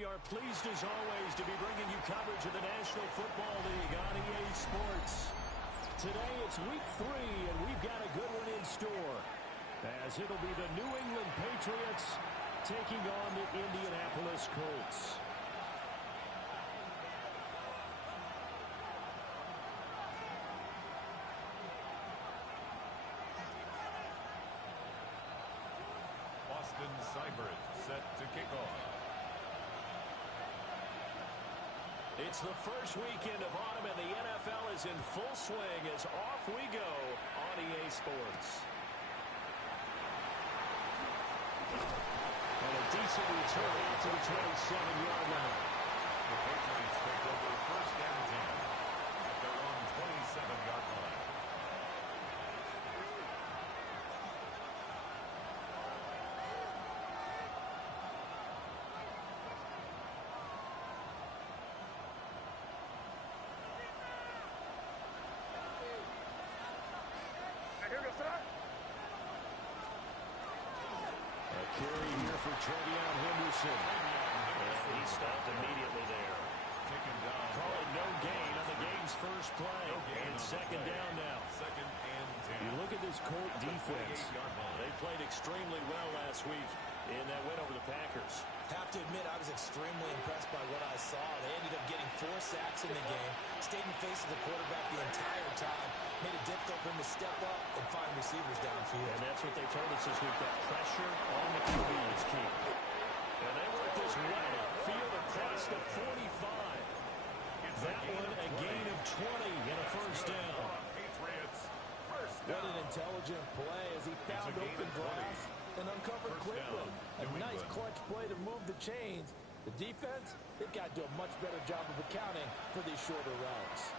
We are pleased as always to be bringing you coverage of the National Football League on EA Sports. Today it's week 3 and we've got a good one in store, as it'll be the New England Patriots taking on the Indianapolis Colts. Seibert set to kick off. It's the first weekend of autumn and the NFL is in full swing as off we go on EA Sports. And a decent return out to the 27-yard line. The Patriots take over first and 10 at their own 27-yard line. A carry here for Trevion Henderson. And he stopped immediately there. Calling no gain on the game's first play. And second down now. Second and 10. You look at this Colt defense. They played extremely well last week in that win over the Packers. Have to admit, I was extremely impressed by what I saw. They ended up getting 4 sacks in the game, stayed in the face of the quarterback the entire time, made it difficult for him to step up and find receivers downfield. And that's what they told us this week, that pressure on the QB is key. And they work this right upfield across the 45. That one a gain of 20 and a first down. What an intelligent play as he found open grass and uncovered quickly. A nice clutch play to move the chains. The defense, they've got to do a much better job of accounting for these shorter routes.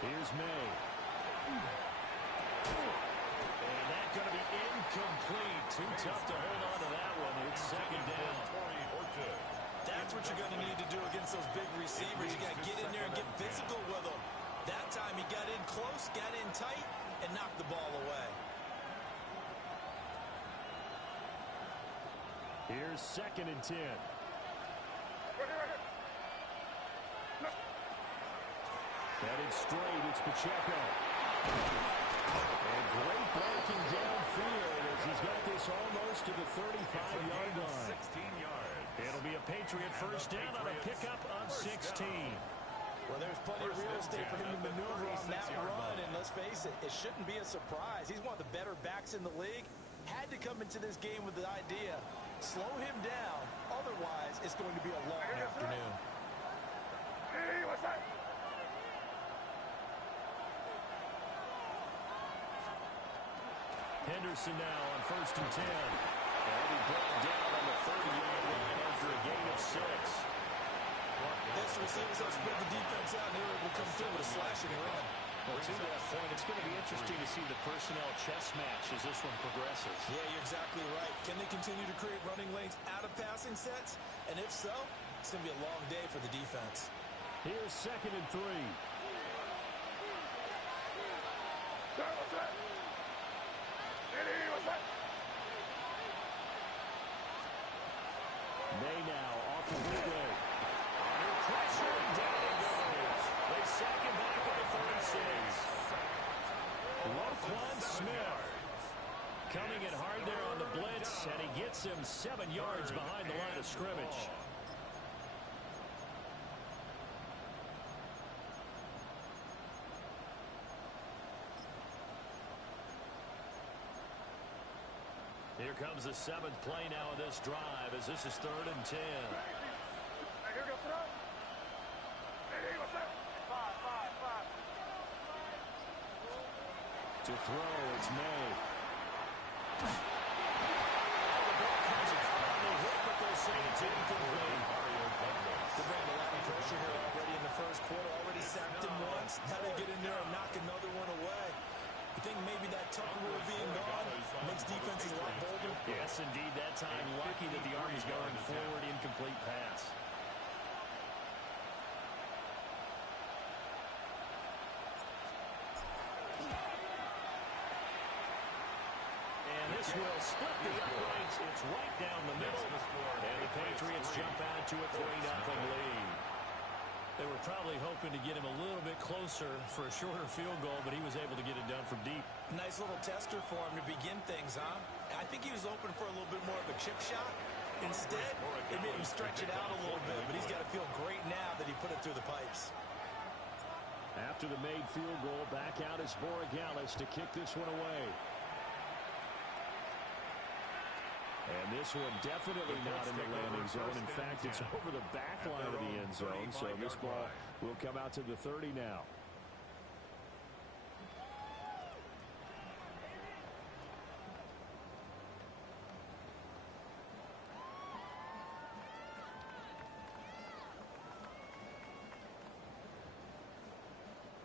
Here's May. And that's going to be incomplete. Too tough to hold on to that one. It's second down. That's what you're going to need to do against those big receivers. You got to get in there and get physical with them. That time he got in close, got in tight, and knocked the ball away. Here's second and 10. Headed straight, it's Pacheco. And great breaking downfield as he's got this almost to the 35-yard line. 16 yards. It'll be a Patriot first down on a pickup of 16. Well, there's plenty of real estate for him to maneuver on that run, and let's face it, it shouldn't be a surprise. He's one of the better backs in the league. Had to come into this game with the idea, slow him down, otherwise it's going to be a long afternoon. Hey, what's that? Henderson now on first and 10. And he brought down on the 30-yard line after a gain of 6. This receivers have spread the defense out, and they were able to come through with a slashing run. Well, to that point, it's going to be interesting to see the personnel chess match as this one progresses. Yeah, you're exactly right. Can they continue to create running lanes out of passing sets? And if so, it's going to be a long day for the defense. Here's second and 3. May now off the midway. Under pressure, and down he goes. They sack him back at the 36. Roquan Smith coming in hard there on the blitz, and he gets him 7 yards behind the line of scrimmage. Here comes the 7th play now of this drive as this is third and 10. To throw, it's May. The ball comes on the hit, but they'll say it's incomplete. They're bringing a lot of pressure here already in the first quarter. Already sacked him once. Now they get in there and knock another one away. I think maybe that Tucker rule being gone makes defenses a lot bolder. Yes, indeed. That time, lucky that the Army's going forward, incomplete pass. This will split the uprights. It's right down the middle. And the Patriots jump out to a 3-0 lead. They were probably hoping to get him a little bit closer for a shorter field goal, but he was able to get it done from deep. Nice little tester for him to begin things, huh? I think he was open for a little bit more of a chip shot. Instead, it made him stretch it out a little bit, but he's got to feel great now that he put it through the pipes. After the made field goal, back out is Borregales to kick this one away. And this one definitely not in the landing zone. In fact, it's over the back line of the end zone. So this ball will come out to the 30 now.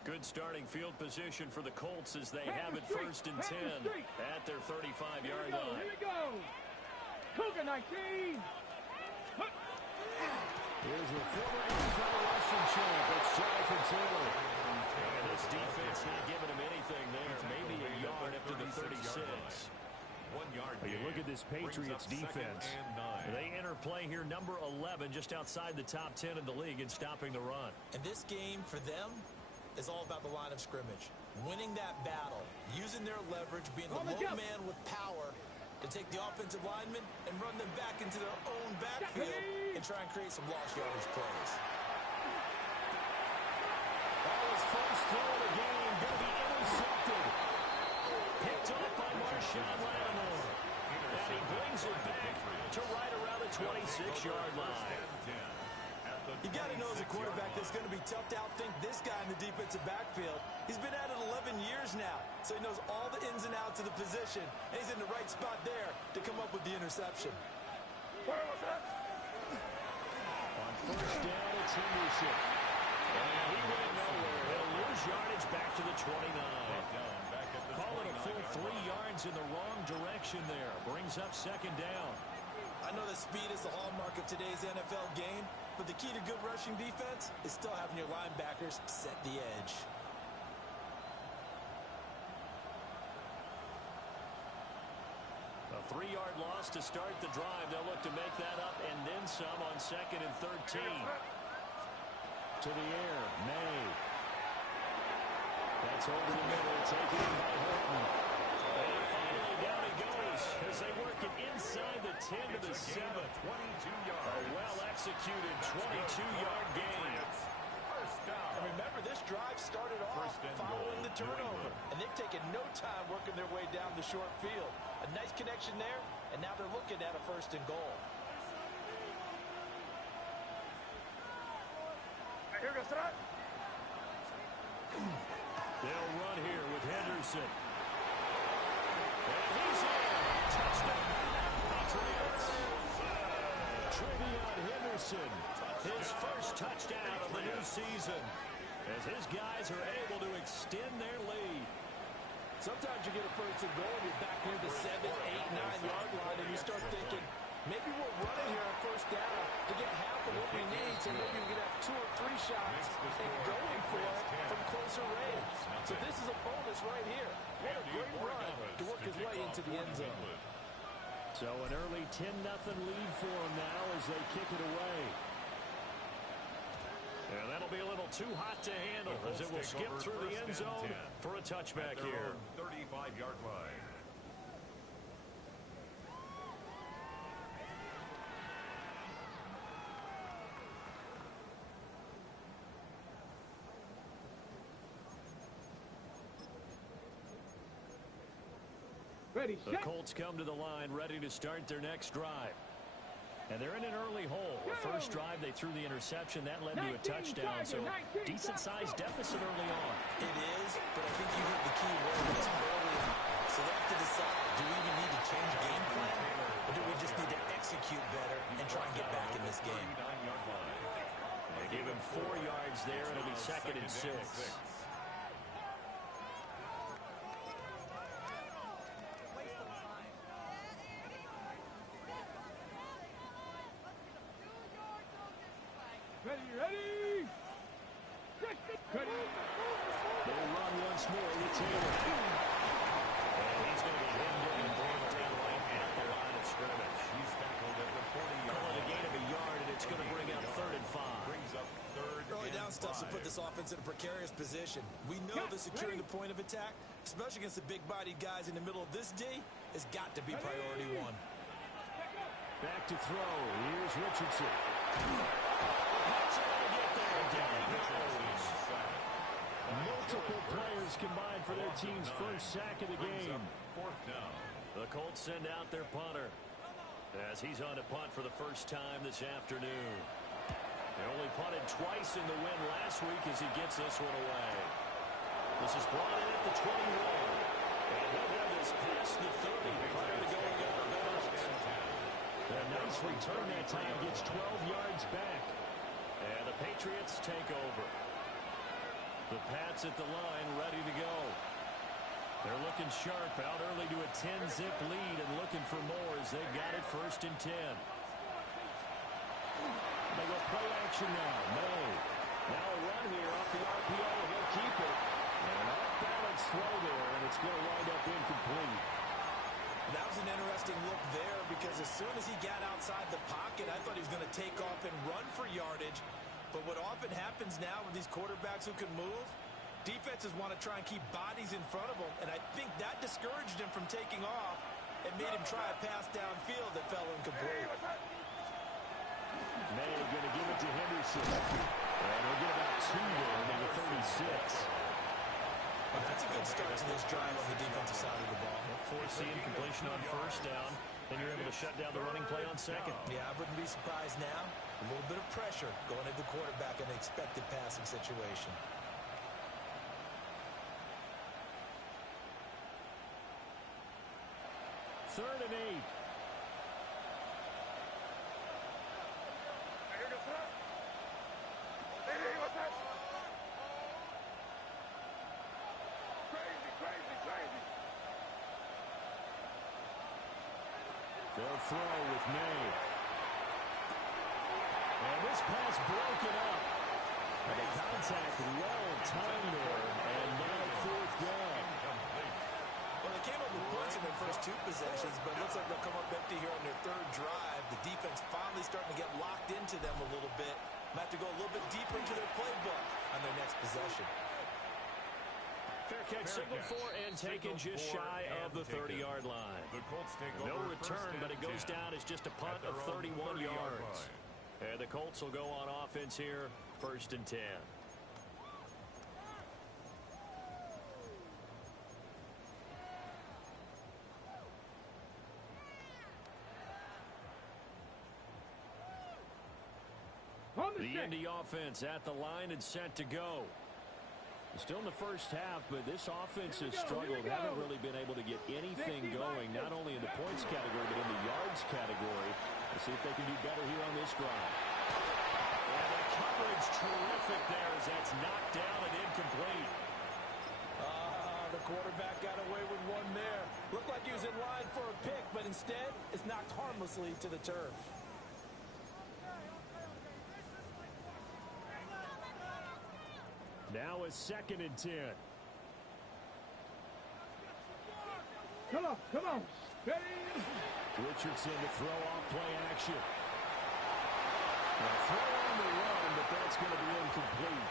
Good starting field position for the Colts as they have it 1st and 10 at their 35-yard line. Here we go. Cougar 19. Here's the former NFL Russian champ. It's Jonathan Taylor. And this defense not giving him anything there. Maybe a yard up to the 36. 1 yard. You look at this Patriots defense. They enter play here number 11, just outside the top 10 in the league in stopping the run. And this game for them is all about the line of scrimmage. Winning that battle, using their leverage, being the low man with power to take the offensive linemen and run them back into their own backfield and try and create some lost yardage plays. That was first throw of the game, going to be intercepted. Picked up by Marshawn Lattimore. And he brings it back to right around the 26-yard line. You got to know as a quarterback that's going to be tough to outthink this guy in the defensive backfield. He's been at it 11 years now, so he knows all the ins and outs of the position, and he's in the right spot there to come up with the interception. Where was that? On first down, it's Henderson. And he went nowhere. He'll lose yardage back to the 29. Call it a full 3 yards in the wrong direction there. Brings up 2nd down. I know that speed is the hallmark of today's NFL game, but the key to good rushing defense is still having your linebackers set the edge. A 3-yard loss to start the drive. They'll look to make that up and then some on 2nd and 13. To the air, May. That's over the middle, taken in by Horton. And finally down he goes as they work it inside the 10 to the 7. 22 yards. A well-executed 22-yard gain. And remember, this drive started off following the turnover, and they've taken no time working their way down the short field. A nice connection there, and now they're looking at a 1st and goal. Here goes that. They'll run here with Henderson. And he's in. Touchdown, Patriots. Trevion Henderson, his first touchdown of the new season, as his guys are able to extend their lead. Sometimes you get a 1st and goal, and you're back near the 7, 8, 9-yard line, and you start thinking, maybe we're running here on 1st down to get half of what we need, so maybe we can have 2 or 3 shots and going for it from closer range. So this is a bonus right here. What a great run to work his way into the end zone. So an early 10-0 lead for them now as they kick it away. And that'll be a little too hot to handle as it will skip through the end zone for a touchback here. 35-yard line. Ready, The Colts come to the line ready to start their next drive. And they're in an early hole. The first drive, they threw the interception. That led to a touchdown. So decent-sized deficit early on. It is, but I think you hit the key words early on. So they have to decide, do we even need to change game plan? Or do we just need to execute better and try and get back in this game? They give him 4 yards there. It'll be 2nd and 6. ready. They'll run once more with Taylor. And he's going to be hemmed in and brought down scrimmage. He's tackled at the 40-yard line. Call it a gain of a yard, and it's going to bring up 3rd and 5. Brings up 3rd Early and down stuff to 5. put this offense in a precarious position. We know that securing the point of attack, especially against the big-bodied guys in the middle of this D, has got to be priority one. Back to throw. Here's Richardson. Multiple players combined for their team's first sack of the game. 4th down. The Colts send out their punter as he's on to punt for the first time this afternoon. They only punted twice in the win last week as he gets this one away. This is brought in at the 21. And he'll have this past the 30 prior to going out of bounds. A nice return that time, gets 12 yards back. And the Patriots take over. The Pats at the line ready to go. They're looking sharp, out early to a 10-zip lead and looking for more as they've got it 1st and 10. They go play action now. May. Now a run here off the RPO, and he'll keep it. And off-balance throw there, and it's going to wind up incomplete. That was an interesting look there because as soon as he got outside the pocket, I thought he was going to take off and run for yardage. But what often happens now with these quarterbacks who can move, defenses want to try and keep bodies in front of them, and I think that discouraged him from taking off and made him try a pass downfield that fell incomplete. May going to give it to Henderson. And he'll get about 2 there to the 36. Well, that's a good start to this drive on the defensive side of the ball. Force the incompletion on 1st down, and you're able to shut down the running play on 2nd. Yeah, I wouldn't be surprised now. A little bit of pressure going at the quarterback in an expected passing situation. Third and 8. They'll throw with May. And this pass broken up. And the contact well timed there. And now 4th down. Well, they came up with points in their first 2 possessions, but it looks like they'll come up empty here on their 3rd drive. The defense finally starting to get locked into them a little bit. Might have to go a little bit deeper into their playbook on their next possession. Fair catch signaled for and taken just shy of the 30-yard line. The Colts take No over return, but it goes 10 down as just a punt of 31 yards. And the Colts will go on offense here, 1st and 10. The Indy offense at the line and set to go. Still in the first half, but this offense has struggled. Haven't really been able to get anything going, not only in the points category, but in the yards category. Let's see if they can do better here on this drive. And the coverage terrific there as that's knocked down and incomplete. The quarterback got away with one there. Looked like he was in line for a pick, but instead it's knocked harmlessly to the turf. Now a 2nd and 10. Come on, come on. Ready? Richardson to throw off play action. Now throw on the run, but that's going to be incomplete.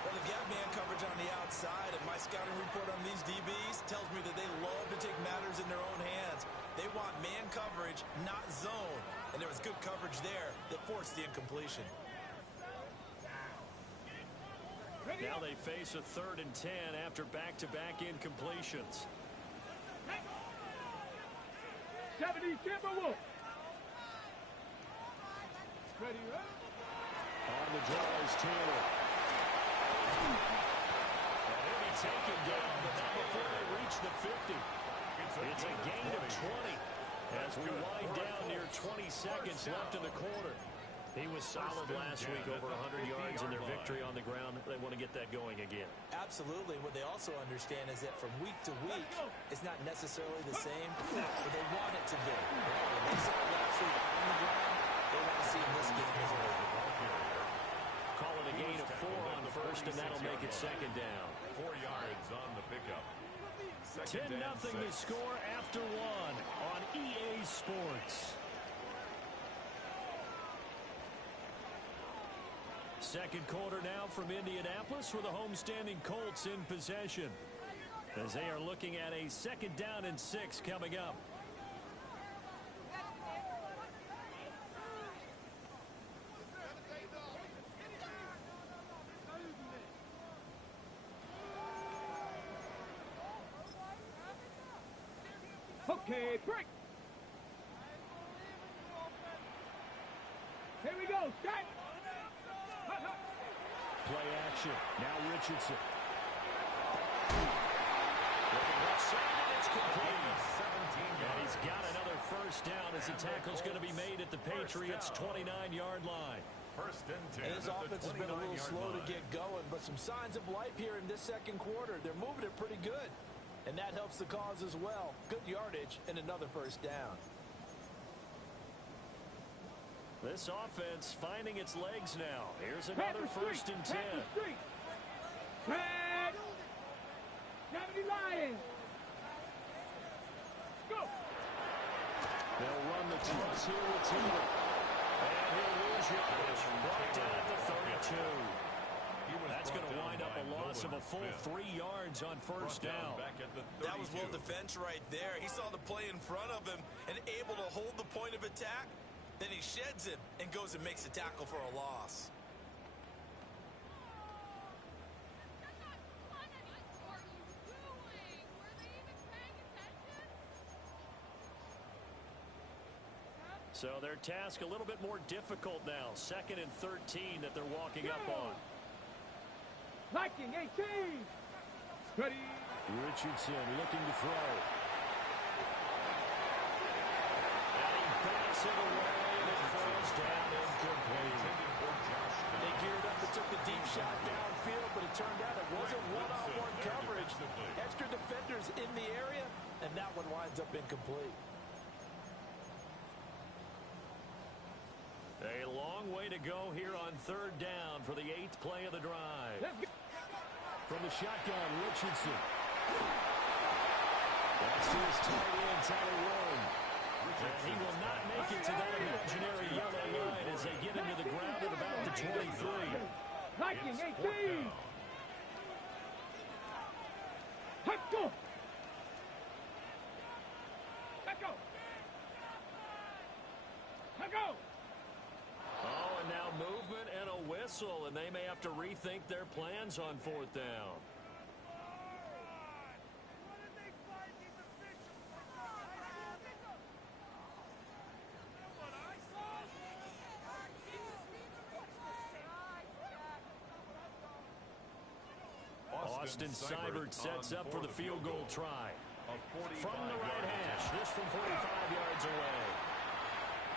Well, they've got man coverage on the outside, and my scouting report on these DBs tells me that they love to take matters in their own hands. They want man coverage, not zone. And there was good coverage there that forced the incompletion. Now they face a 3rd and 10 after back-to-back incompletions. 70, Timberwolf. Ready, right? On the draw is Taylor. And he'll be taken down, but not before they reach the 50. It's a gain of 20 as we wind down near 20 seconds left in the quarter. He was solid last week, over 100 yards in their victory on the ground. They want to get that going again. Absolutely. What they also understand is that from week to week, it's not necessarily the same, but they want it to be. When they saw it last week on the ground, they want to see in this game as well. Call it a gain of 4 on 1st, and that'll make it 2nd down. 4 yards on the pickup. Second 10-0 and 6. the score after one on EA Sports. Second quarter now from Indianapolis with the homestanding Colts in possession, as they are looking at a 2nd down and 6 coming up. Okay, break. Here we go. Start. Play action. Now Richardson. Looking left side, and it's complete. 17 And he's yards. got another first down as the tackle's going to be made at the Patriots' 29-yard line. First and 10. And his at the offense has been a little 29-yard slow to line. get going, but some signs of life here in this second quarter. They're moving it pretty good, and that helps the cause as well. Good yardage and another first down. This offense finding its legs now. Here's another first and 10. Red. 70 Lions. Go. They'll run the toss here with Taylor. And he'll lose yardage. Brought down at the 32. That's going to wind up a loss of a full 3 yards on first down. Back at the 32. That was well defense right there. He saw the play in front of him and able to hold the point of attack. Then he sheds him and goes and makes a tackle for a loss. So their task a little bit more difficult now. 2nd and 13 that they're walking up on. Liking 18. Ready. Richardson looking to throw. And he backs it away. First down incomplete. They geared up and took the deep shot downfield, but it turned out it wasn't one-on-one coverage. Extra defenders in the area, and that one winds up incomplete. A long way to go here on 3rd down for the 8th play of the drive. From the shotgun, Richardson. That's to his tight end, Tyler Warren. And he will not make it to that imaginary yellow line as they get into the ground at about the 23. Liking 18. Let's go. Let's go. Let's go. Oh, and now movement and a whistle, and they may have to rethink their plans on 4th down. Austin Seibert sets up for the field goal try. From the right hash, this from 45 yards away.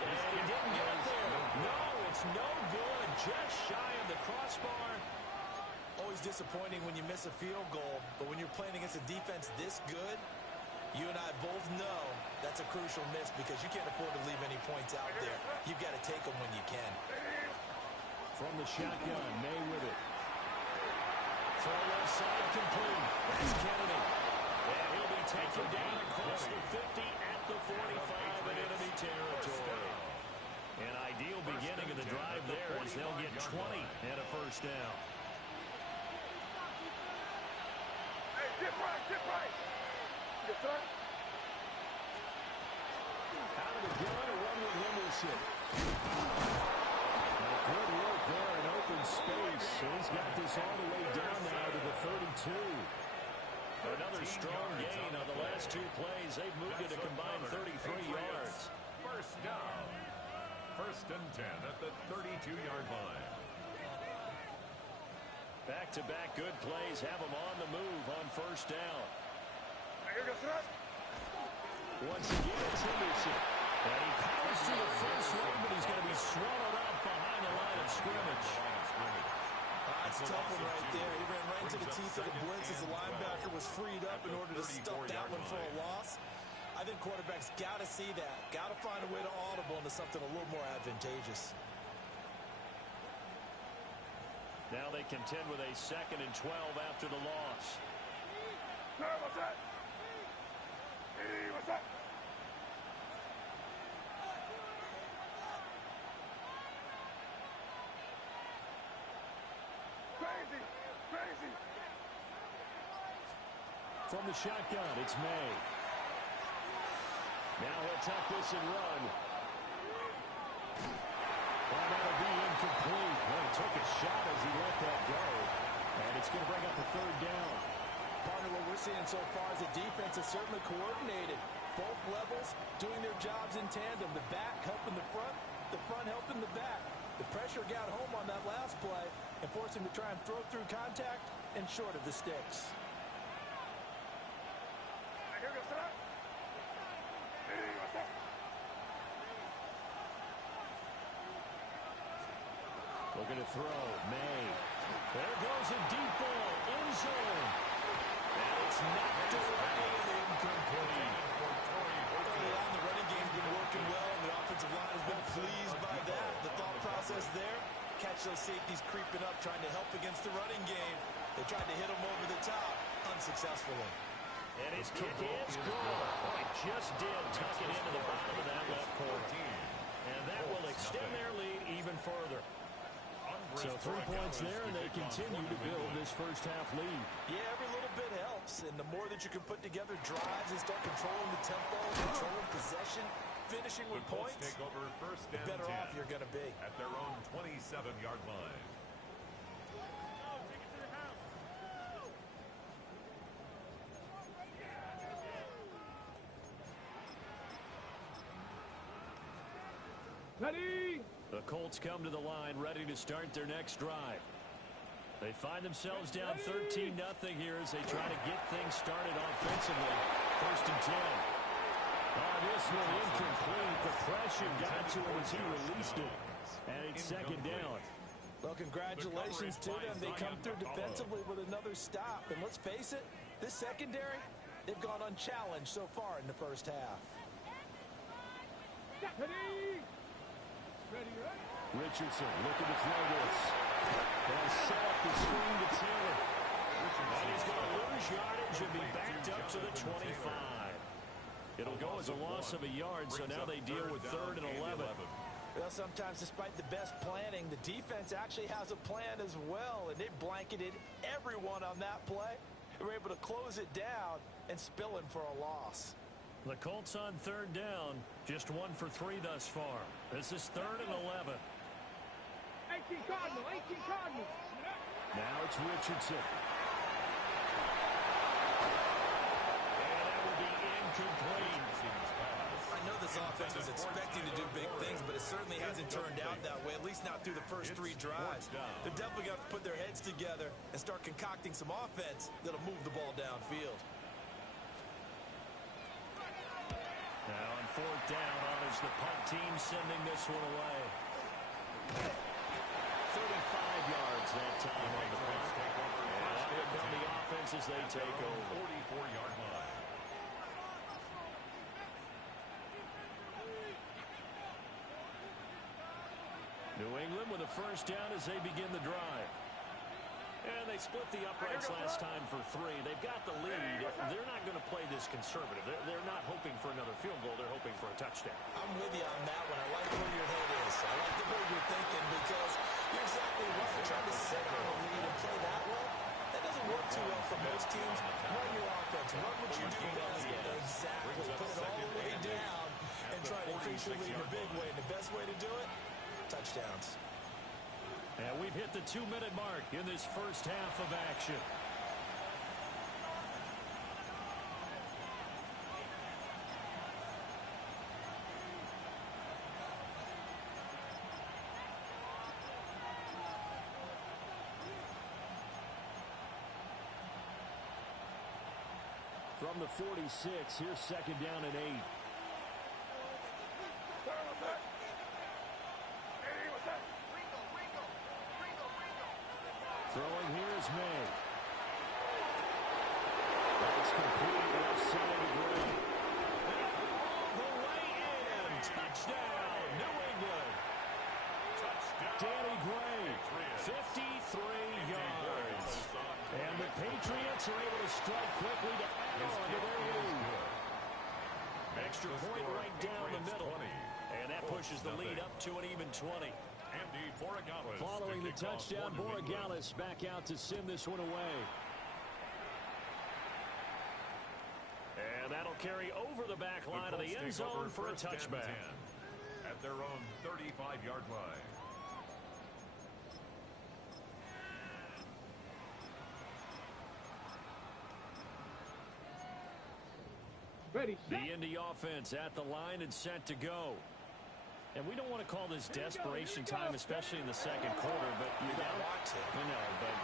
And he didn't get it there. No, it's no good. Just shy of the crossbar. Always disappointing when you miss a field goal, but when you're playing against a defense this good, you and I both know that's a crucial miss because you can't afford to leave any points out there. You've got to take them when you can. From the shotgun, May with it. Throw left side complete. That's Kennedy. And he'll be taken down across the 50 at the 45 in enemy territory. An ideal beginning of the drive there as they'll get 20 and a first down. Hey, dip right, dip right. Yes, sir. Out of the gun, a run with Henderson. Good work there in open space. So he's got this all the way down now to the 32. Another strong gain on the last 2 plays. They've moved it a combined 33 yards. First down. 1st and 10 at the 32-yard line. Back-to-back good plays have them on the move on first down. Once again, it's Henderson. And he powers through the first one, but he's going to be swallowed up behind the line of scrimmage. That's a tough one right there. He ran right into the teeth of the blitz as the linebacker was freed up in order to stuff that one for a loss. I think quarterbacks got to see that. Got to find a way to audible into something a little more advantageous. Now they contend with a 2nd and 12 after the loss. Sir, what's that? Hey, what's that? Crazy, crazy. From the shotgun, it's May. Now he'll tuck this and run. Well, that'll be incomplete. Well, he took a shot as he let that go. And it's going to bring up a third down. Partner, what we're seeing so far is the defense is certainly coordinated. Both levels doing their jobs in tandem. The back helping the front helping the back. The pressure got home on that last play and forced him to try and throw through contact and short of the sticks. Here goes that. Hey, what's that? Looking to throw. May. There goes a deep ball. End zone. And it's knocked away and incomplete. Early on, the running game's been working well, and the offensive line has been pleased by that. The thought process there, catch those safeties creeping up, trying to help against the running game. They tried to hit them over the top, unsuccessfully. And his kick is good. Oh, it just did tuck it into the bottom of that left corner. And that will extend their lead even further. So 3 points there, and they continue to build this first half lead. Yeah, every little bit helps, and the more that you can put together drives and start controlling the tempo, controlling possession, finishing with points, take over first the and better 10 off you're going to be. at their own 27-yard line. Ready? The Colts come to the line, ready to start their next drive. They find themselves down 13-0 here as they try to get things started offensively. First and 10. Oh, this one incomplete. The pressure got to him as he released it. And it's second down. Well, congratulations to them. They come through defensively with another stop. And let's face it, this secondary, they've gone unchallenged so far in the first half. Ready? Ready, ready? Richardson looking to throw this. They'll set up the screen to Taylor. And he's going to lose yardage and be backed up to the 25. It'll go as a loss of a yard, so now they deal with 3rd and 11. Well, sometimes despite the best planning, the defense actually has a plan as well, and they blanketed everyone on that play. They were able to close it down and spill in for a loss. The Colts on 3rd down, just 1 for 3 thus far. This is 3rd and 11. 18 Cardinal, 18 Cardinal. Now it's Richardson. And that will be incomplete. I know this offense was expecting to do big things, but it certainly hasn't turned out that way, at least not through the first 3 drives. They're definitely going to put their heads together and start concocting some offense that'll move the ball downfield. Now on 4th down, honors the punt team sending this one away. 35 yards that time on the punt. And here come the offense as they take over. 44-yard line. New England with a first down as they begin the drive. And they split the uprights last time for 3. They've got the lead. They're not going to play this conservative. They're not hoping for another field goal. They're hoping for a touchdown. I'm with you on that one. I like where your head is. I like the way you're thinking because you're exactly right. Trying to sit on a lead and play that way, that doesn't work too well for most teams. Run your offense. Run what you do best. Exactly. Put it all the way down and try to increase your lead in a big way. And the best way to do it, touchdowns. And we've hit the 2-minute mark in this first half of action. From the 46, here's second down and 8. Throwing here is May. That's complete left side of Gray. All the way in. Touchdown, New England. Danny Gray, 53 yards. And the Patriots Saints are able to strike quickly to add on to their lead. Extra point right down the middle. And that pushes the lead up to an even 20. Following the touchdown, Borregales back out to send this one away. And that'll carry over the back line of the end zone for a touchback. At their own 35-yard line. Ready, The Indy offense at the line and set to go. And we don't want to call this desperation time, especially in the second quarter, but you're down. I know, but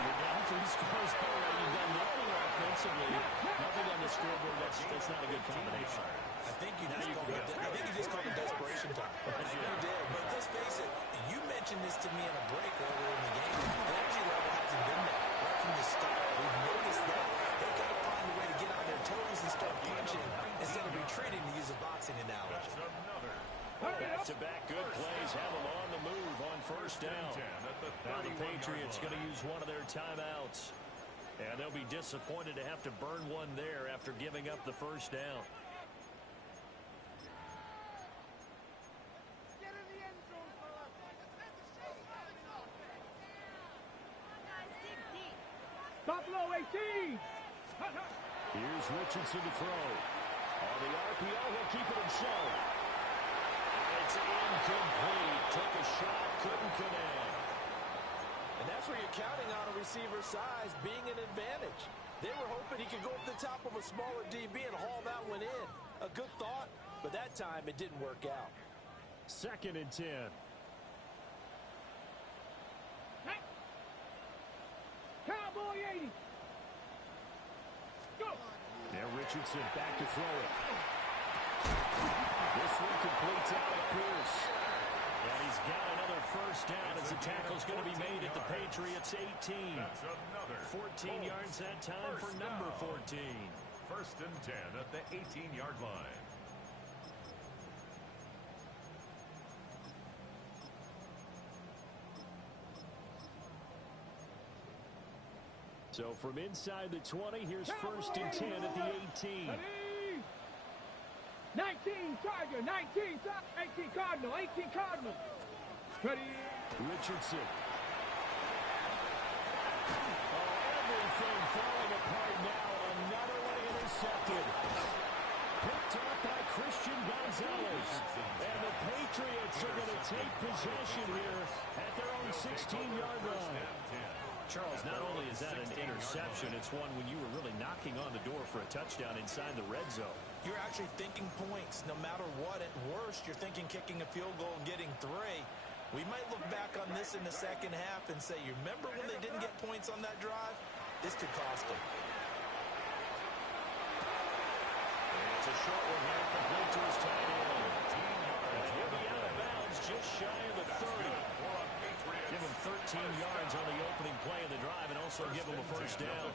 you're down 3 scores already. You've done nothing offensively, nothing on the scoreboard. That's not a good combination. I think you just called it desperation time. I think you did. But let's face it, you mentioned this to me in a break earlier in the game. The energy level hasn't been there right from the start. We've noticed that. They've got to find a way to get on their toes and start punching instead of retreating, to use a boxing analogy. Back-to-back good plays have them on the move on first down. Now the Patriots going to use one of their timeouts. And they'll be disappointed to have to burn one there after giving up the first down. Buffalo 18. Here's Richardson to throw. On the RPO, he'll keep it himself. It's incomplete. Took a shot, couldn't connect. And that's where you're counting on a receiver's size being an advantage. They were hoping he could go up the top of a smaller DB and haul that one in. A good thought, but that time it didn't work out. 2nd and 10. Cowboy 80. Go. Now Richardson back to throw it. This one completes out of Pierce. And he's got another first down as the tackle's going to be made at the Patriots 18. 14 yards that time for number 14. 1st and 10 at the 18-yard line. So from inside the 20, here's 1st and 10 at the 18. 19 Charger, 19 Cardinal, 18 Cardinal. Ready. Richardson. Oh, everything falling apart now. Another one intercepted. Picked up by Christian Gonzalez. And the Patriots are going to take possession here at their own 16-yard line. Charles, not only is that an interception, it's one when you were really knocking on the door for a touchdown inside the red zone. You're actually thinking points no matter what. At worst, you're thinking kicking a field goal and getting 3. We might look back on this in the second half and say, you remember when they didn't get points on that drive? This could cost them. And it's a short one here, complete to his tight end. And he'll be out of bounds just shy of the 30. Give him 13 yards on the opening play of the drive and also give him a first down.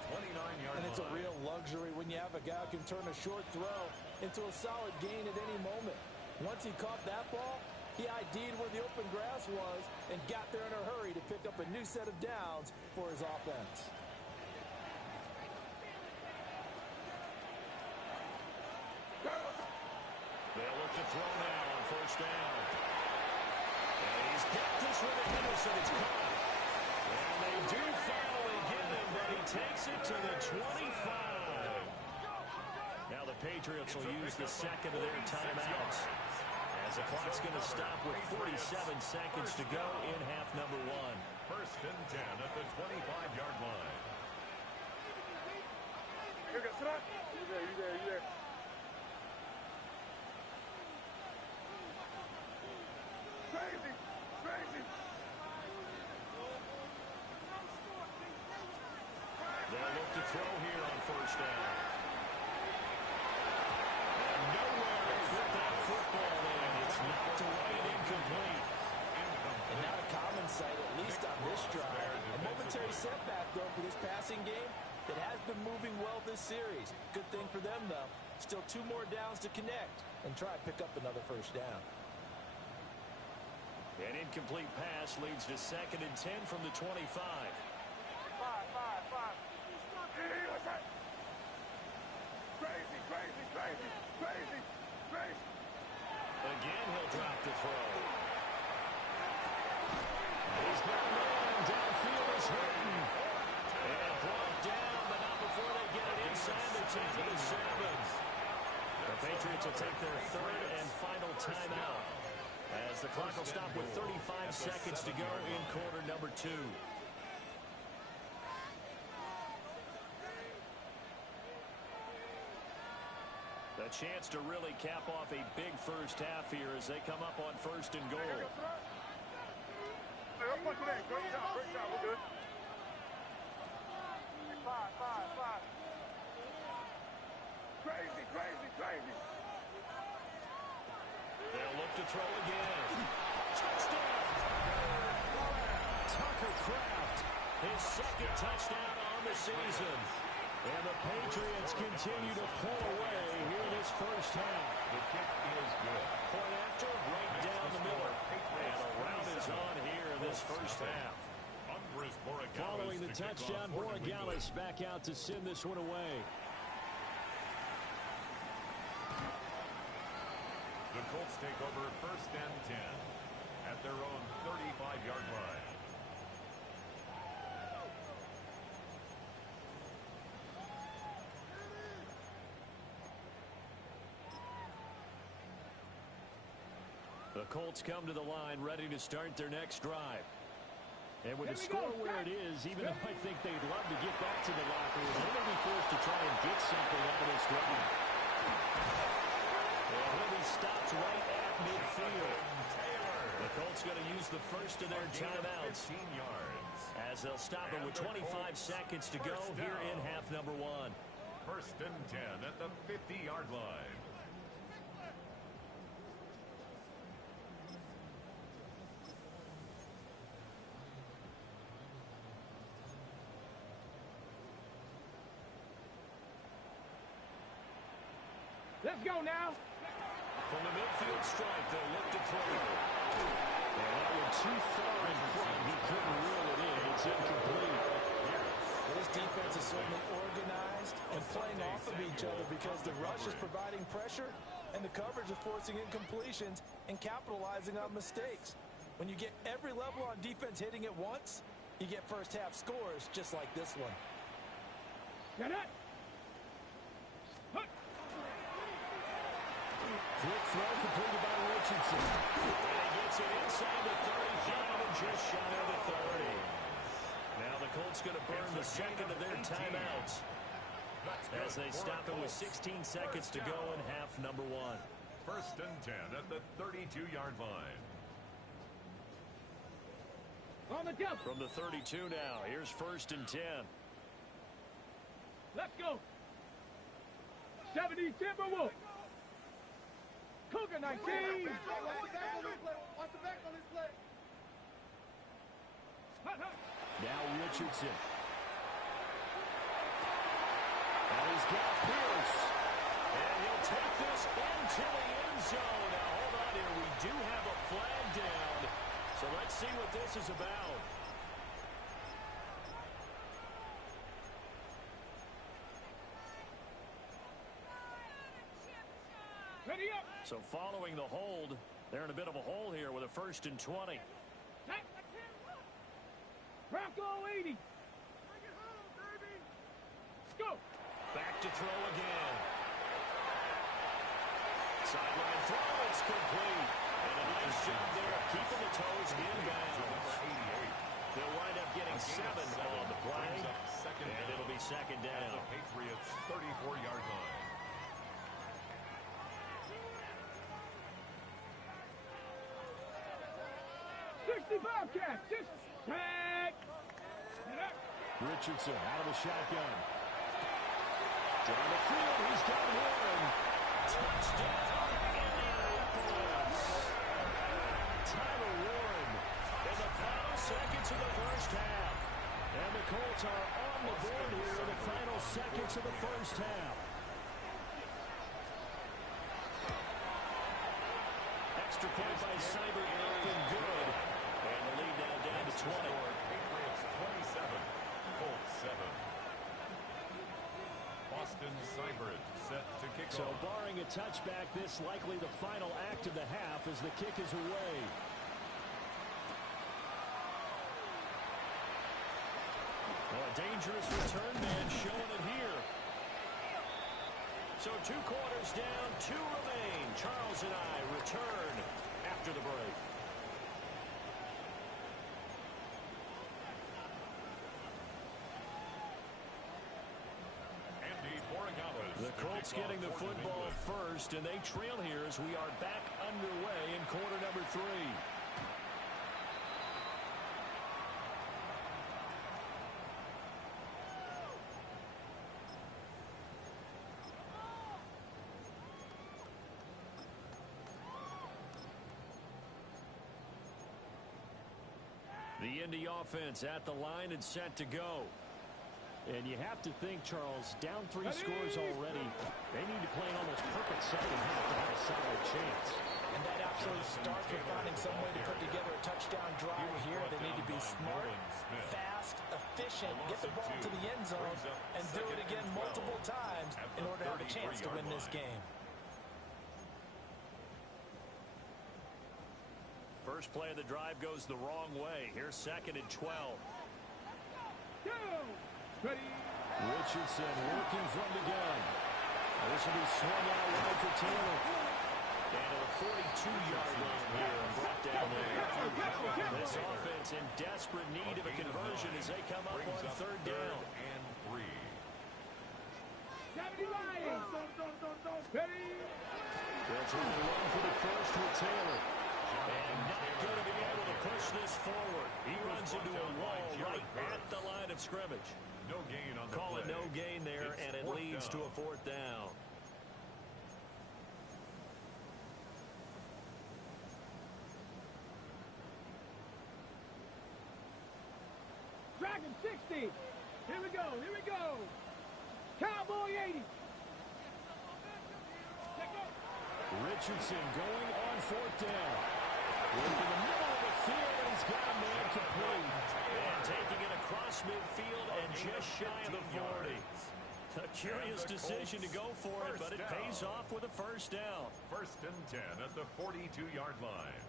And it's a real luxury when you have a guy who can turn a short throw into a solid gain at any moment. Once he caught that ball, he ID'd where the open grass was and got there in a hurry to pick up a new set of downs for his offense. They'll look to throw now on first down. And he's kept this one at Henderson. It's caught. And they do finally get him, but he takes it to the 25. Now the Patriots will use the second of their timeouts, as the clock's going to stop with 47 seconds to go in half number 1. 1st and 10 at the 25-yard line. You there. Crazy. They'll look to throw here on first down. And nowhere to fit that football in. It's knocked away and incomplete. And not a common sight, at least on this drive. A momentary setback, though, for this passing game that has been moving well this series. Good thing for them, though. Still 2 more downs to connect and try to pick up another first down. An incomplete pass leads to 2nd and 10 from the 25. 5. Again, he'll drop the throw. He's got a man downfield is hurting. And brought down, but not before they get it inside the 10 to the 7. The Patriots will take their third and final timeout as the clock will stop with 35 seconds to go in quarter number 2. A chance to really cap off a big first half here as they come up on first and goal. They'll look to throw again. Touchdown! Tucker Kraft, his second touchdown on the season. And the Patriots continue to pull away here in this first half. The kick is good. Point after, right down the middle. And the route is on here in this first half. Following the touchdown, Borregales back out to send this one away. The Colts take over first and 10 at their own 35-yard line. The Colts come to the line ready to start their next drive. And with the score where it is, even though I think they'd love to get back to the locker room, they may be forced to try and get something out of this drive. And he'll be stopped right at midfield. The Colts going to use the first of their timeouts as they'll stop it with 25 seconds to go here in half number 1. First and 10 at the 50-yard line. Let's go now. From the midfield stripe, they'll look to throw. And that one too far in front. He couldn't reel it in. It's incomplete. This defense is certainly organized and playing off of each other because the rush is providing pressure and the coverage is forcing incompletions and capitalizing on mistakes. When you get every level on defense hitting at once, you get first half scores just like this one. Get it. Quick throw completed by Richardson. And he gets it inside the 35 and just shy of the 30. Now the Colts going to burn the second of their timeouts as they stop it with 16 seconds to go in half number 1. First and 10 at the 32-yard line. On the jump. From the 32 now, here's first and 10. Let's go. 70 Timberwolves. Cougar 19. Watch the back on this play. Now Richardson. And he's got Pierce. And he'll take this into the end zone. Now hold on here. We do have a flag down. So let's see what this is about. Ready up. So following the hold, they're in a bit of a hole here with a first and 20. Bronco 80. Bring it home, baby. Go. Back to throw again. Sideline throw, it's complete. And a nice job there of keeping the toes inbounds. They'll wind up getting 7 on the play. And it'll be second down. The Patriots' 34-yard line. Bobcat, just tag. Richardson out of the shotgun. Down the field, he's got one. Touchdown, Indianapolis. Tyler Warren in the final seconds of the first half. And the Colts are on the board here in the final seconds of the first half. Extra point by Seibert up and good. And the lead now down to 20. Patriots 27, Colts 7. Austin Seibert set to kick So barring a touchback, this likely the final act of the half as the kick is away. Well, a dangerous return man showing it here. So 2 quarters down, 2 remain. Charles and I return after the break. The Colts getting the football first, and they trail here as we are back underway in quarter number 3. The Indy offense at the line and set to go. And you have to think, Charles, down 3 scores already. They need to play an almost perfect second half to have a solid chance. And that absolutely starts with finding some way to put together a touchdown drive here. They need to be smart, fast, efficient, get the ball to the end zone, and do it again multiple times in order to have a chance to win this game. First play of the drive goes the wrong way. Here's 2nd and 12. Go! Ready. Richardson working from the gun. This will be swung out wide for Taylor. And to the 42-yard line here and brought down there. This offense in desperate need of a conversion as they come up on 3rd down. And 3. 70 line. Ready. That's a run for the first with Taylor. And not going to be able to push this forward. He runs into a wall right at the line of scrimmage. No gain on the Call it play. no gain there, and it leads to a 4th down. Dragon 60. Here we go. Here we go. Cowboy 80. Richardson going on 4th down. Working the middle of the field, and he's got a man complete. And taking it across midfield and just shy of the 40. A curious decision to go for it, but it pays off with a 1st down. 1st and 10 at the 42-yard line.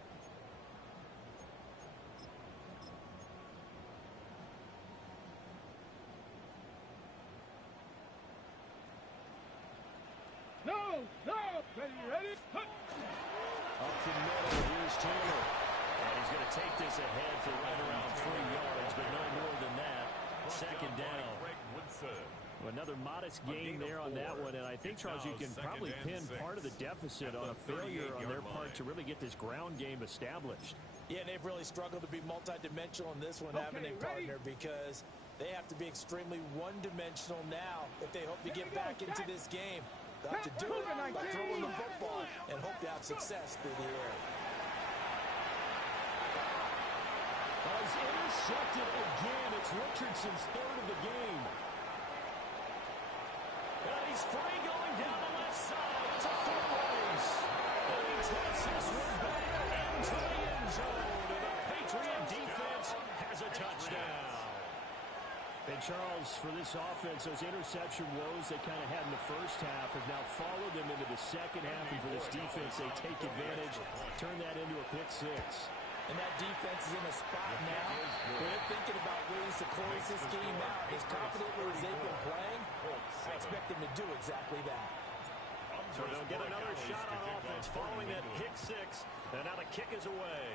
No, no. Ready, ready. Hut. Up the middle, here's Taylor. And he's going to take this ahead for right around 3 yards, but no more than that. 2nd down. Another modest gain there on that one, and I think, Charles, you can probably pin part of the deficit on a failure on their part to really get this ground game established. Yeah, and they've really struggled to be multidimensional in this one, haven't they, partner? Because they have to be extremely one-dimensional now if they hope to get back into this game. They'll have to do it by throwing the football and hope to have success through the air. He's intercepted again. It's Richardson's 3rd of the game. And he's free going down the left side. It's a foot race. And he takes this one back into the end zone. And the Patriot defense has a touchdown. And Charles, for this offense, those interception woes they kind of had in the first half have now followed them into the second half. And for this defense, they take advantage, turn that into a pick 6. And that defense is in a spot now where they're thinking about ways to close this game out. As confidently as they've been playing, I expect them to do exactly that. So they'll get another shot on offense following that pick 6. And now the kick is away.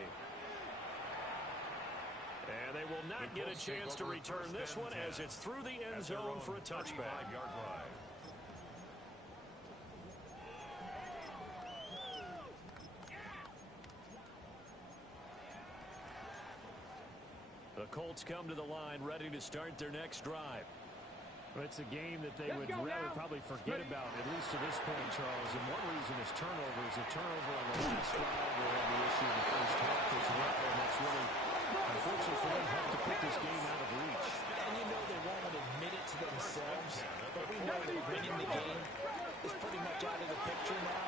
And they will not get a chance to return this one as it's through the end zone for a touchback. The Colts come to the line ready to start their next drive. Well, it's a game that they would rather probably forget about, at least to this point, Charles. And one reason is turnovers. A turnover on the last drive will have the issue in the first half as well. And that's really, unfortunately for them, hard to put this game out of reach. And you know they won't admit it to themselves, but we know that winning the game is pretty much out of the picture now.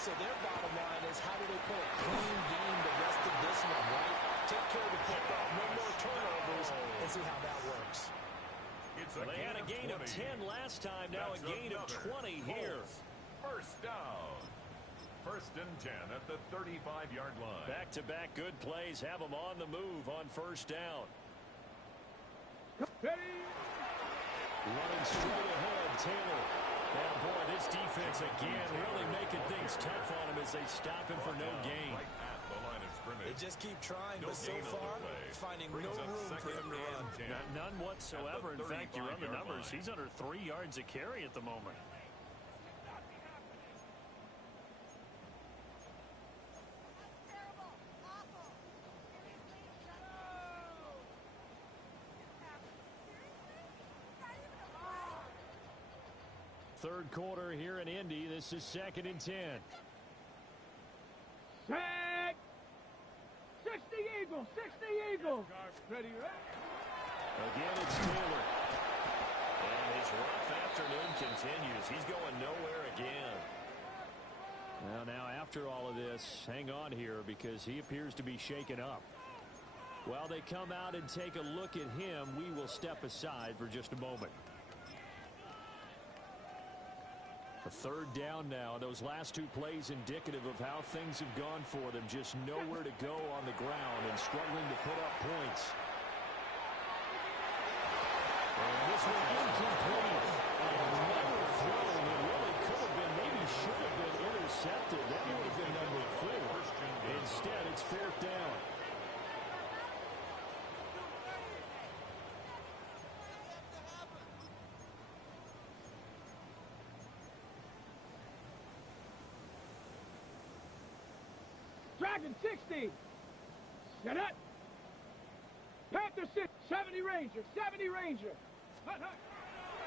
So their bottom line is how do they play a clean game the rest of this one, right? Take care of the football, no more turnovers, and see how that works. Well, they had a gain of 10 last time, now a gain of 20 here. First down. First and 10 at the 35-yard line. Back-to-back good plays have them on the move on first down. Ready? Running straight ahead, Taylor. And boy, this defense again really making things tough on him as they stop him for no gain. Right at the line of scrimmage. They just keep trying, No but so gain on the far, play. finding Brings no up room for him to run. second and 10 None whatsoever. at In fact, you run the 35-yard numbers. line. He's under 3 yards a carry at the moment. Third quarter here in Indy. This is 2nd and 10. Set. 60 Eagles. 60 Eagles. Ready, ready. Again, it's Taylor. And his rough afternoon continues. He's going nowhere again. Well, now, after all of this, hang on here because he appears to be shaken up. While they come out and take a look at him, we will step aside for just a moment. A third down now. Those last 2 plays indicative of how things have gone for them. Just nowhere to go on the ground and struggling to put up points. And this one incomplete. Another throw that really could have been, maybe should have been intercepted. That would have been number 4. Instead, it's 4th down. Dragon 60. Set up. Panther 6. 70 Ranger. 70 Ranger. Hut, hut.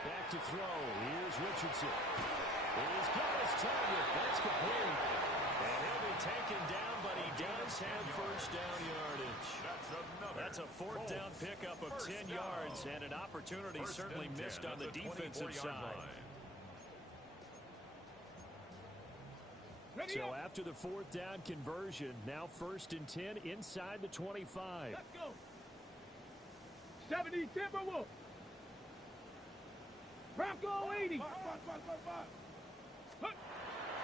Back to throw. Here's Richardson. He's got his target. That's complete. And he'll be taken down, but he does have first down yardage. That's a 4th down pickup of 10 yards and an opportunity certainly missed on the defensive side. Ready So up. after the 4th down conversion, now 1st and 10 inside the 25. Let's go. 70 Timberwolf. Bronco 80. Hut.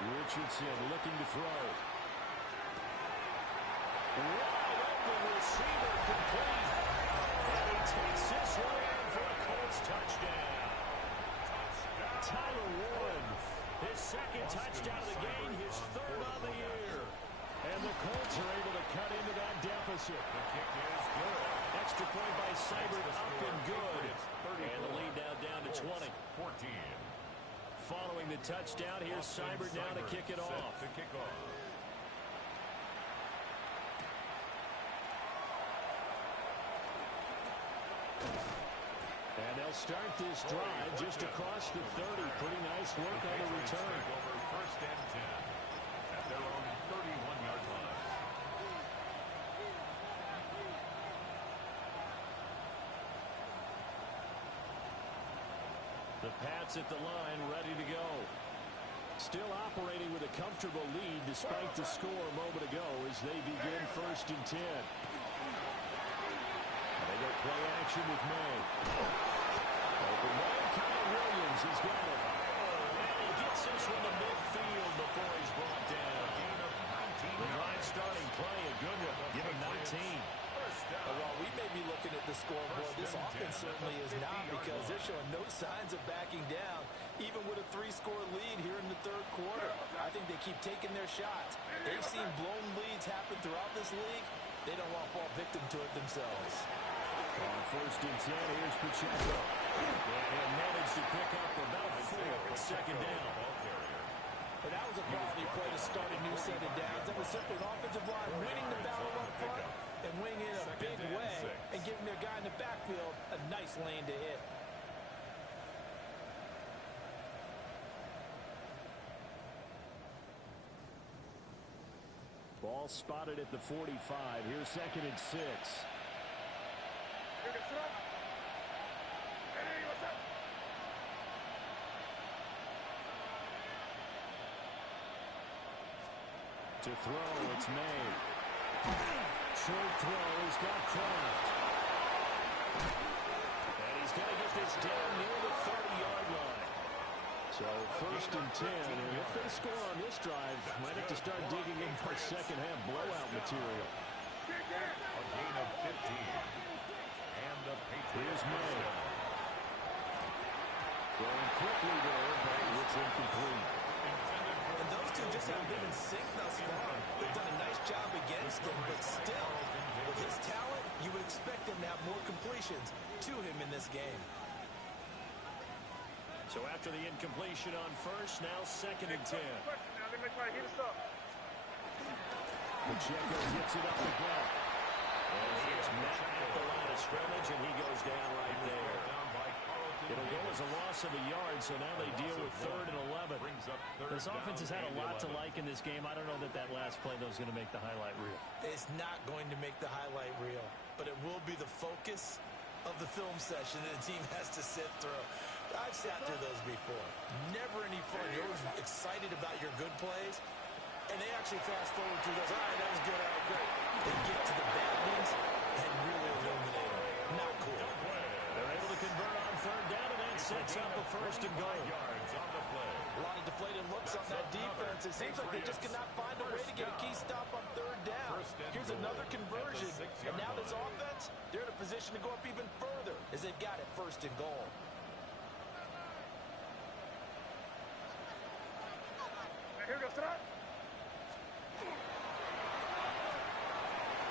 Richardson looking to throw. Wide open receiver complete. And he takes this one in for a Colts touchdown. Tyler Warren, his 2nd touchdown of the game, his 3rd on the year. And the Colts are able to cut into that deficit. The kick is good. Extra point by Seibert, up and good. And the lead now down to 20. 14. Following the touchdown, here's Seibert now to kick it off. To kick off. And they'll start this drive just across the 30. Pretty nice work on the return. Over 1st and 10 at their own 31-yard line. The Pats at the line, ready to go. Still operating with a comfortable lead despite the score a moment ago as they begin 1st and 10. And they go play action with May. Open man, Kyle Williams, he's got it. And he gets this from the midfield before he's brought down. The drive starting play, a good one. Give him 19. While we may be looking at the scoreboard, this offense certainly is not, because they're showing no signs of backing down, even with a 3-score lead here in the 3rd quarter. I think they keep taking their shots. They've seen blown leads happen throughout this league. They don't want to fall victim to it themselves. On 1st and 10, here's Pacheco. And he'll manage to pick up about 4 at 2nd down. But that was a quality play to start a new set of downs. That was simply an offensive line winning the battle up front and winning in a big way and giving their guy in the backfield a nice lane to hit. Ball spotted at the 45. Here's 2nd and 6. To throw, it's May. Short throw, he's got Kraft. And he's going to get this down near the 30-yard line. So first and 10, and if they score on this drive, might have to start digging in for second half blowout material. A gain of 15. And the Patriots. Here's May. Throwing quickly there, but it's incomplete. And those two just haven't been in sync thus far. They've done a nice job against him, but still, with his talent, you would expect him to have more completions to him in this game. So after the incompletion on first, now second and 10. Pacheco gets it up the gut. And he is met at the line of scrimmage, and he goes down right there. It'll go as a loss of a yard, so now they deal with 3rd and 11. This offense has had a lot to like in this game. I don't know that that last play, though, is going to make the highlight reel. It's not going to make the highlight reel, but it will be the focus of the film session that the team has to sit through. I've sat through those before. Never any fun. You're always excited about your good plays, and they actually fast forward through those. All right, that was good. All right, great. They get to the bad ones and really illuminate them. Not cool. They're able to convert on 3rd down, and that sets up a 1st and goal. A lot of deflated looks on that defense. It seems like they just cannot find a way to get a key stop on 3rd down. Here's another conversion, and now this offense, they're in a position to go up even further as they've got it 1st and goal. Here we go, start.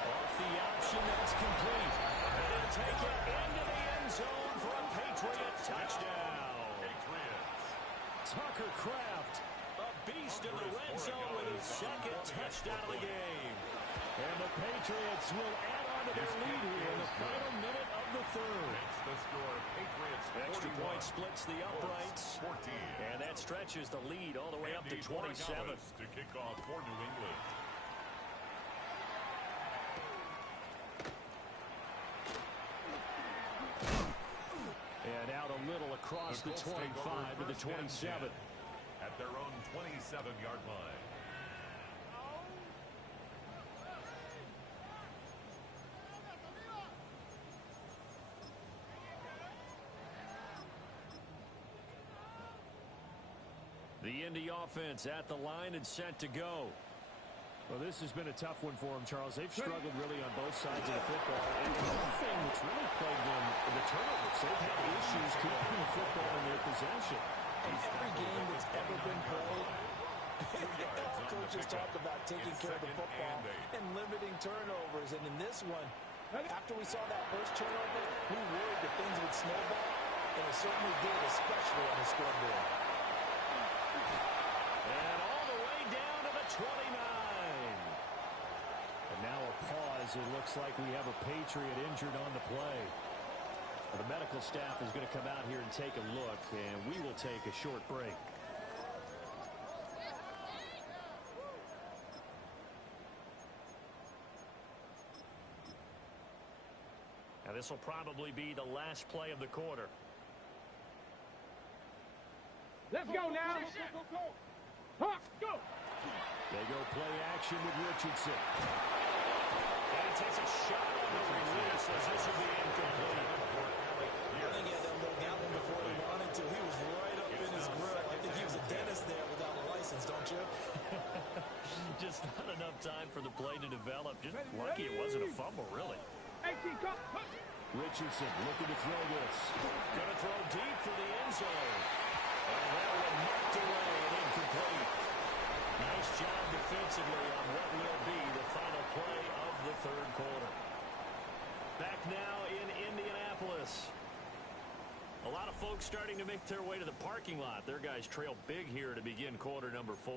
Off the option, that's complete. And they'll take it into the end zone for a Patriot touchdown. Tucker Kraft, a beast in the red zone with his 2nd touchdown of the game. And the Patriots will add on to their lead here in the final minute of the 3rd. The score, Patriots 41. Extra point splits the uprights. 14. And that stretches the lead all the way up to 27. To kick off for New England. And out a little across the 25 to the 27. At their own 27-yard line. The Indy offense at the line and set to go. Well, this has been a tough one for them, Charles. They've struggled really on both sides of the football. And the one thing that's really plagued them, the turnovers. They've had issues keeping the football in their possession. In every game that's ever been played, coaches talk about taking care of the football and limiting turnovers. And in this one, after we saw that first turnover, we worried that things would snowball, and it certainly did, especially on the scoreboard. And all the way down to the 29. And now a pause. It looks like we have a Patriot injured on the play. The medical staff is going to come out here and take a look, and we will take a short break. Now this will probably be the last play of the quarter. Let's go now. Huh, go. They go play action with Richardson. And he takes a shot on the release as this will be incomplete. I think he had that little gallon before he wanted to. He was right up in his grill. I think he was a dentist there without a license, don't you? Just not enough time for the play to develop. Just lucky it wasn't a fumble, really. 18, come. Richardson looking to throw this. Going to throw deep for the end zone. And that one knocked away and incomplete. Nice job defensively on what will be the final play of the 3rd quarter. Back now in Indianapolis. A lot of folks starting to make their way to the parking lot. Their guys trail big here to begin quarter number 4.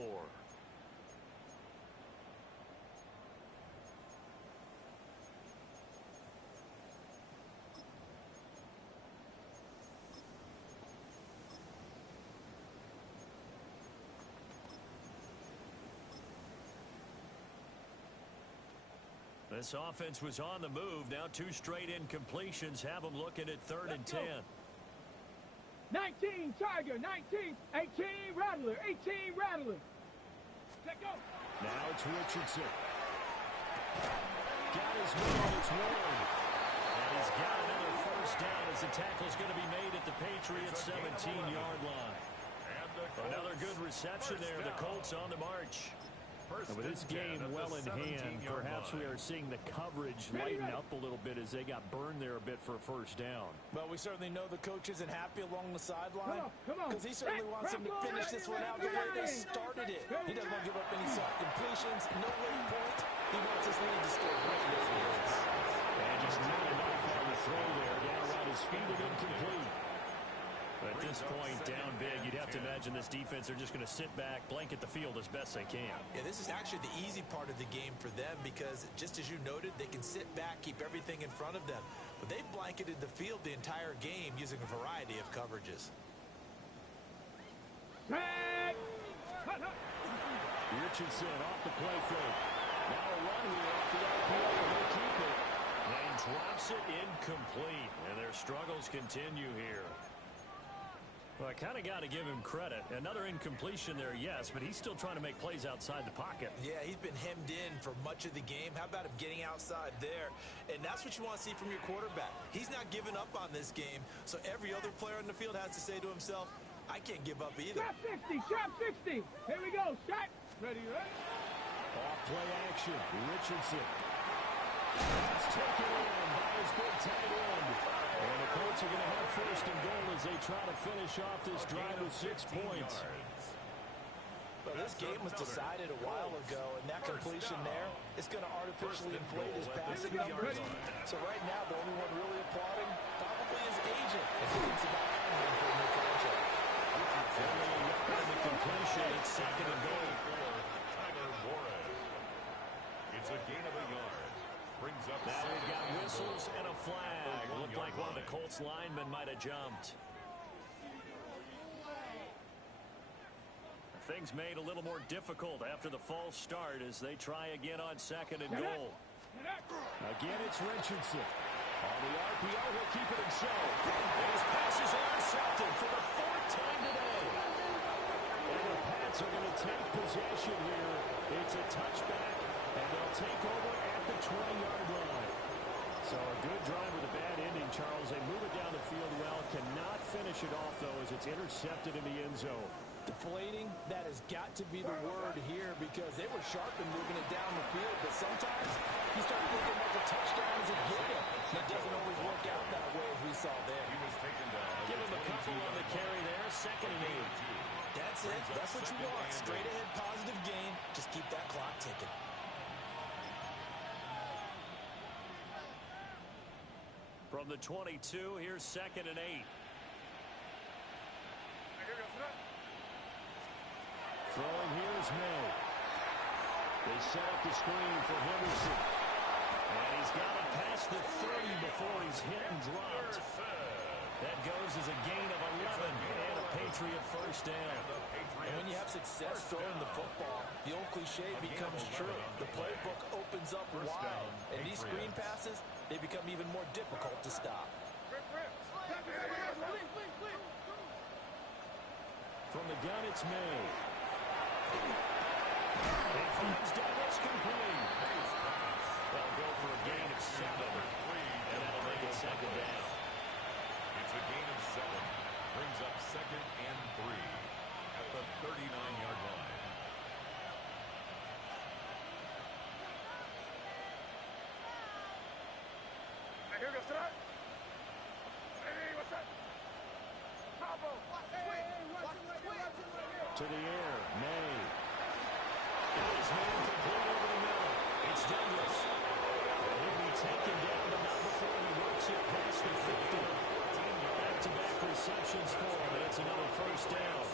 This offense was on the move. Now 2 straight incompletions have them looking at 3rd and 10. 19, Tiger, 19, 18, Rattler, 18, Rattler. Let go. Now it's Richardson. Got his man, it's Warren. And he's got another 1st down as the tackle's going to be made at the Patriots' 17-yard line. And the Another good reception there. The Colts on the march. And with this game well in hand, perhaps we are seeing the coverage lighten up a little bit as they got burned there a bit for a first down. Well, we certainly know the coach isn't happy along the sideline because he certainly wants them to finish this one out the way they started it. He doesn't want to give up any soft completions, no late point. He wants his lead to stay right where it is. And just not enough on the throw there. Down around his feet and incomplete. But at this point, down big, you'd have to imagine this defense, they're just going to sit back, blanket the field as best they can. Yeah, this is actually the easy part of the game for them because, just as you noted, they can sit back, keep everything in front of them. But they've blanketed the field the entire game using a variety of coverages. Richardson off the play fake. Now a run here off the RPO. He'll keep it. And drops it incomplete. And their struggles continue here. Well, I kind of got to give him credit. Another incompletion there, yes, but he's still trying to make plays outside the pocket. Yeah, he's been hemmed in for much of the game. How about him getting outside there? And that's what you want to see from your quarterback. He's not giving up on this game, so every other player on the field has to say to himself, I can't give up either. Trap 60, trap 60. Here we go, shot. Ready, ready? Off play action, Richardson. It's taken in by his big tight end. And the Colts are going to have first and goal as they try to finish off this drive with 6 points. Well, this game was decided a while ago, and that completion there is going to artificially inflate his passing numbers. So right now, the only one really applauding probably his agent as he thinks about coming for a new contract. Only a yard in the completion. It's second and goal. It's a gain of a yard. Brings up now we've got whistles and a flag. Looked like one of the Colts linemen might have jumped. Things made a little more difficult after the false start as they try again on second and goal. Again, it's Richardson. On the RPO, he'll keep it himself. And his passes are intercepted for the 4th time today. And the Pats are going to take possession here. It's a touchback, and they'll take over at the 20-yard line. So a good drive with a bad ending, Charles. They move it down the field well. Cannot finish it off, though, as it's intercepted in the end zone. Deflating, that has got to be the word here because they were sharp in moving it down the field, but sometimes you start thinking that the touchdown is a given. It doesn't always work out that way as we saw there. He was taken down. Give him a couple on the carry there. Second and 8. That's it. That's what you want. Straight ahead positive gain. Just keep that clock ticking. From the 22, here's second and 8. Throwing here is May. They set up the screen for Henderson. And he's got it past the 30 before he's hit and dropped. That goes as a gain of 11 and a Patriot first down. And when you have success throwing the football, the old cliche becomes true. The playbook opens up wide. And these screen passes, they become even more difficult to stop. From the gun, it's May. It finds Douglas complete. They'll go for a gain of 7. And that'll make it second down. It's a gain of 7. Brings up second and 3 at the 39-yard line. Here goes tonight. Hey, what's that? Pablo. To the air, May. His man complete over the middle. It's Douglas. He'll be taken down, but not before he works it past the 50. Back-to-back receptions for him, and it's another first down.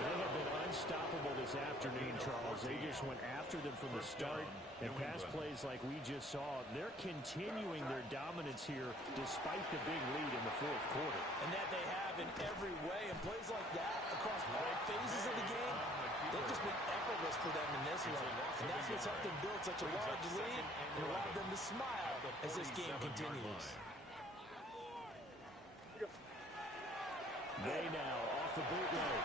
They have been unstoppable this afternoon, Charles. They just went after them from the start. And pass plays like we just saw, they're continuing their dominance here despite the big lead in the 4th quarter. And that they have in every way. And plays like that across all phases of the game, they've just been effortless for them in this one. And that's what's helped them build such a large lead and allowed them to smile as this game continues. They now off the bootleg.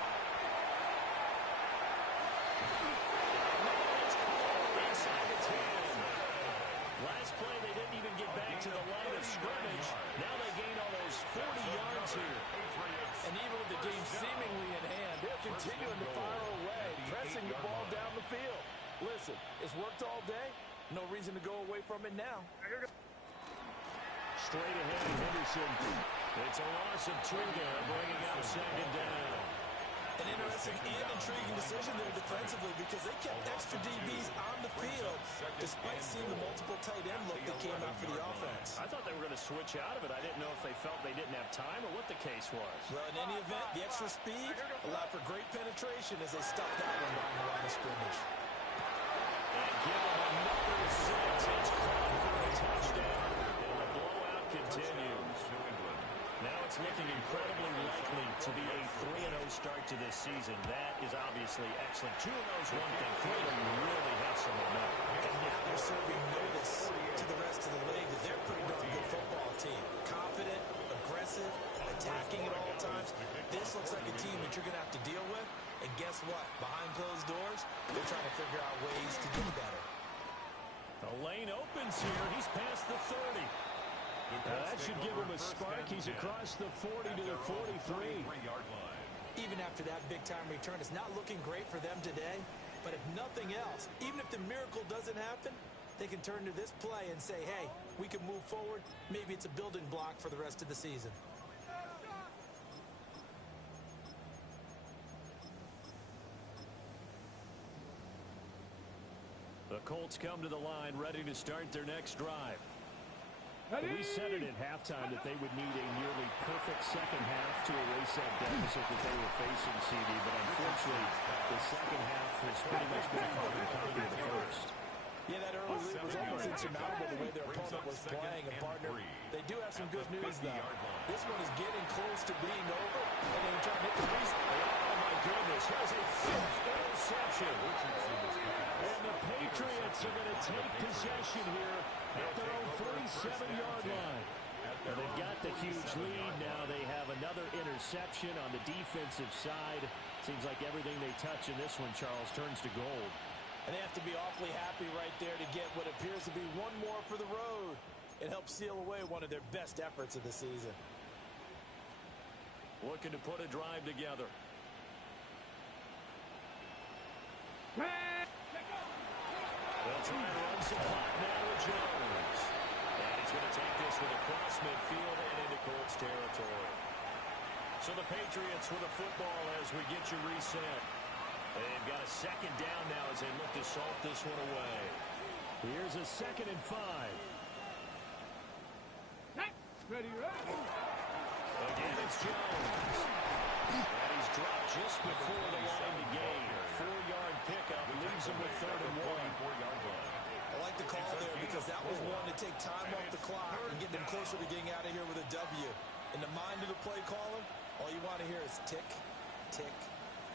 Last play, they didn't even get back to the line of scrimmage. Now they gain almost 40 yards here. And even with the game seemingly in hand, they're continuing continuing to fire away, pressing the ball down the field. Listen, it's worked all day. No reason to go away from it now. Straight ahead, Henderson. It's a loss of 2 there, bringing out second down. An interesting and intriguing decision there defensively because they kept extra DBs on the field despite seeing the multiple tight end look that came out for the offense. I thought they were going to switch out of it. I didn't know if they felt they didn't have time or what the case was. Well, in any event, the extra speed allowed for great penetration as they stuffed that one behind the line of scrimmage. And give them another 6. It's caught for a touchdown. And the blowout continues. Now it's looking incredibly likely to be a 3-0 start to this season. That is obviously excellent. 2-0 is one thing. 3 really has some momentum. And now they're serving notice to the rest of the league that they're a pretty darn good football team. Confident, aggressive, attacking at all times. This looks like a team that you're going to have to deal with. And guess what? Behind closed doors, they're trying to figure out ways to get better. The lane opens here. He's past the 30. That should give him a spark. He's across the 40 to the 43. Even after that big-time return, it's not looking great for them today. But if nothing else, even if the miracle doesn't happen, they can turn to this play and say, hey, we can move forward. Maybe it's a building block for the rest of the season. The Colts come to the line, ready to start their next drive. We said it at halftime that they would need a nearly perfect second half to erase that deficit that they were facing, CD, but unfortunately, the second half has pretty much been a carbon copy of the first. Yeah, that early lead was almost insurmountable the way their opponent was playing. And, partner, they do have some good news, though. This one is getting close to being over, and they're trying to hit the reset. Oh, my goodness. Here's a 5th interception. And the Patriots are going to take possession here at their own 47-yard line. Well, they've got the huge lead. Now they have another interception on the defensive side. Seems like everything they touch in this one, Charles, turns to gold. And they have to be awfully happy right there to get what appears to be one more for the road. It helps seal away one of their best efforts of the season. Looking to put a drive together. They'll try and run some clock now with Jones. And he's going to take this with across midfield and into Colts territory. So the Patriots with a football as we get you reset. They've got a second down now as they look to salt this one away. Here's a 2nd and 5. Ready. Again, it's Jones. And he's dropped just before the line to gain. 4-yard pickup leaves him with 3rd and 1. I like the call there because that was one to take time off the clock and get them closer to getting out of here with a W. In the mind of the play caller, all you want to hear is tick, tick,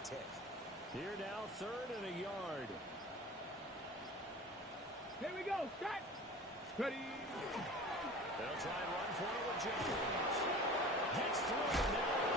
tick. Here now, 3rd and a yard. Here we go. Start. Ready. They'll try and run for it with Jones. Gets through it now.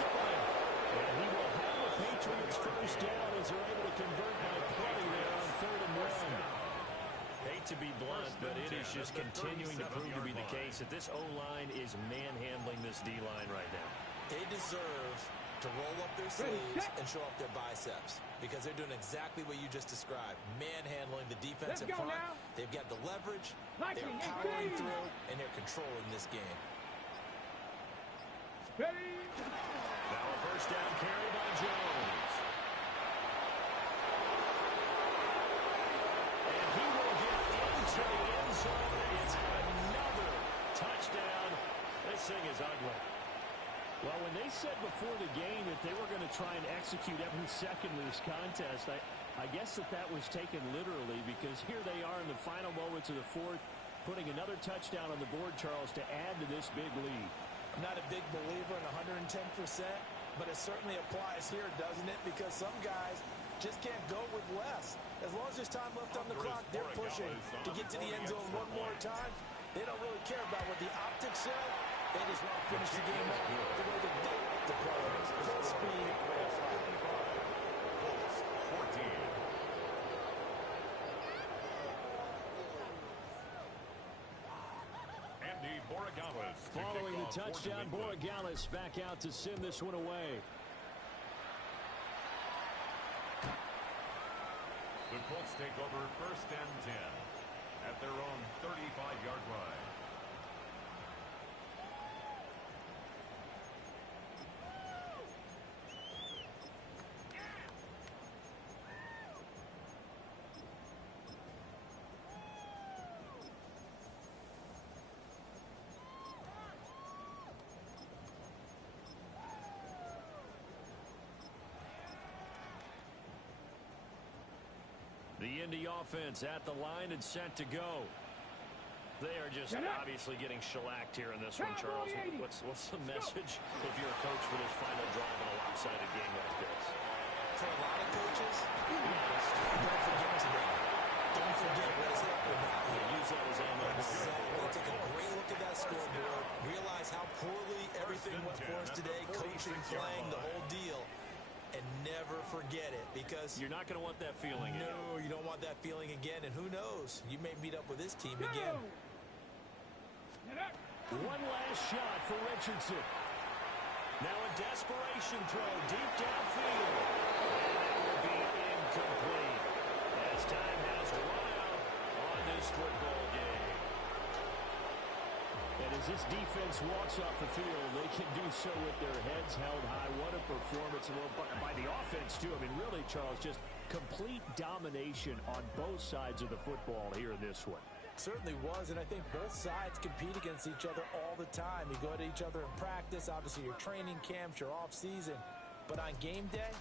And he will have the Patriots first down as they're able to convert by plenty there on 3rd and 1. Hate to be blunt, but it is just continuing to prove to be the case that this O-line is manhandling this D-line right now. They deserve to roll up their sleeves and show up their biceps because they're doing exactly what you just described, manhandling the defensive front. Now. They've got the leverage, they're powering through, and they're controlling this game. Ready. Now a first down carry by Jones. And he will get into the end zone. It's another touchdown. This thing is ugly. Well, when they said before the game that they were going to try and execute every second of this contest, I guess that was taken literally because here they are in the final moments of the 4th, putting another touchdown on the board, Charles, to add to this big lead. I'm not a big believer in 110%, but it certainly applies here, doesn't it? Because some guys just can't go with less. As long as there's time left on the clock, they're pushing to get to the end zone one more time. They don't really care about what the optics say. They just want to finish the game up the way that they like to play. Full speed. 14. Following the touchdown, Borregales back out to send this one away. Colts take over 1st and 10 at their own 35-yard line. The Indy offense at the line and set to go. They are just obviously getting shellacked here in this one, Charles. What's the message if you're a coach for this final drive in a lopsided game like this? For a lot of coaches, don't forget today. Don't forget what is happening out here. Use that as ammo. Exactly. Take a great look at that scoreboard. Realize how poorly everything went for us today. Coaching, playing, the whole deal. And never forget it, because you're not going to want that feeling. No, you don't want that feeling again. And who knows? You may meet up with this team again. One last shot for Richardson. Now a desperation throw deep downfield. And it will be incomplete, as time has run out on this football game. And as this defense walks off the field, they can do so with their heads held high. What a performance by the offense, too. I mean, really, Charles, just complete domination on both sides of the football here in this one. Certainly was, and I think both sides compete against each other all the time. You go to each other in practice, obviously your training camps, your off season. But on game day,